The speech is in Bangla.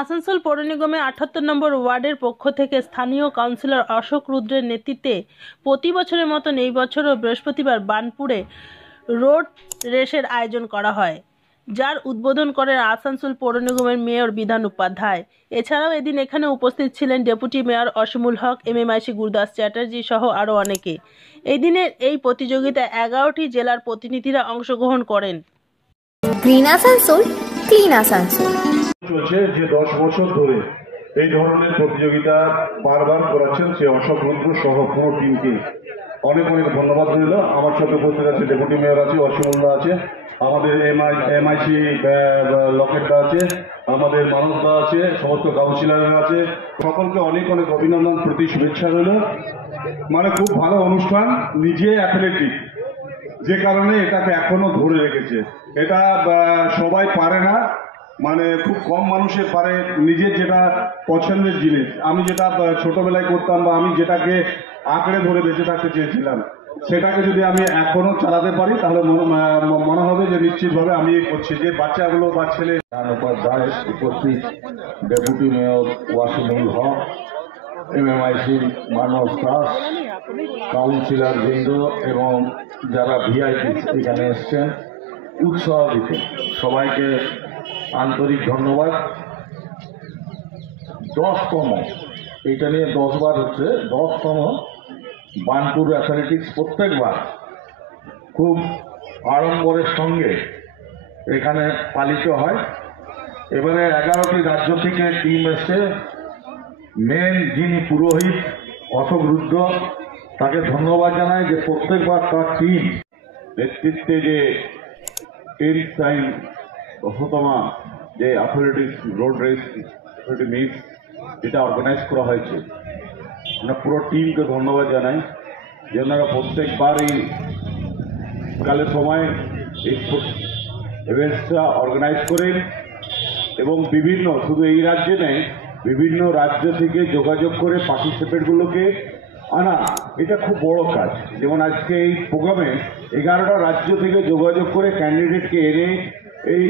আসানসোল পৌর নিগমের ৭৮ নম্বর ওয়ার্ডের পক্ষ থেকে স্থানীয় কাউন্সিলর অশোক রুদ্রের নেতৃত্বে প্রতি বছরের মতন এই বছরও বৃহস্পতিবার বার্নপুরে রোড রেসের আয়োজন করা হয়, যার উদ্বোধন করেন আসানসোল পৌর নিগমের মেয়র বিধান উপাধ্যায়। এছাড়াও এদিন এখানে উপস্থিত ছিলেন ডেপুটি মেয়র অসীমুল হক, এমএমআইসি গুরদাস চ্যাটার্জি সহ আরও অনেকে। এই দিনের এই প্রতিযোগিতায় 11টি জেলার প্রতিনিধিরা অংশগ্রহণ করেন। গ্রিন আসানসোল, ক্লিন আসানসোল চলছে যে 10 বছর ধরে এই ধরনের প্রতিযোগিতা বারবার করাচ্ছেন সে অশোক রুদ্র সহ পুরো টিমকে অনেক অনেক ধন্যবাদ রইল। আমার সাথে উপস্থিত আছে ডেপুটি মেয়র আছে, অসীমুল্লাহ আছে, আমাদের এমআইসি লকেটদা আছে, আমাদের মানবদা আছে, সমস্ত কাউন্সিলররা আছে, সকলকে অনেক অনেক অভিনন্দন, প্রতি শুভেচ্ছা রইল। মানে খুব ভালো অনুষ্ঠান, নিজে অ্যাথলেটিক, যে কারণে এটাকে এখনো ধরে রেখেছে। এটা সবাই পারে না, মানে খুব কম মানুষে পারে নিজের যেটা পছন্দের জিনিস। আমি যেটা ছোটবেলায় করতাম বা আমি যেটাকে আঁকড়ে ধরে বেঁচে থাকতে চেয়েছিলাম, সেটাকে যদি আমি এখনো চালাতে পারি তাহলে মনে হবে যে নিশ্চিতভাবে আমি করছি। যে বাচ্চাগুলো বা ছেলে উপাধ্যায় উপস্থিত, ডেপুটি মেয়র ওয়াসিমুল হক, এমএমআইসি মানস দাস, কাউন্সিলর বৃন্দ এবং যারা ভিআইপি এখানে এসছেন উৎসাহ দিতে, সবাইকে আন্তরিক ধন্যবাদ। 10তম, এটা নিয়ে 10 বার হচ্ছে, 10তম বার্নপুর অ্যাথলেটিক্স প্রত্যেকবার খুব আড়ম্বরের সঙ্গে এখানে পালিত হয়। এবারে 11টি রাজ্য থেকে টিম এসছে। মেন যিনি পুরোহিত অশোক রুদ্র, তাকে ধন্যবাদ জানাই যে প্রত্যেকবার তার টিম নেতৃত্বে যে 10th টাইম 10তম যে অ্যাথলেটিক্স রোড রেস মিট যেটা অর্গানাইজ করা হয়েছে, আমরা পুরো টিমকে ধন্যবাদ জানাই যে ওনারা প্রত্যেকবার এই কালের সময় এই ইভেন্টসটা অর্গানাইজ করেন এবং বিভিন্ন, শুধু এই রাজ্যে নেই, বিভিন্ন রাজ্য থেকে যোগাযোগ করে পার্টিসিপেন্টগুলোকে আনা, এটা খুব বড় কাজ। যেমন আজকে এই প্রোগ্রামে 11টা রাজ্য থেকে যোগাযোগ করে ক্যান্ডিডেটকে এনে এই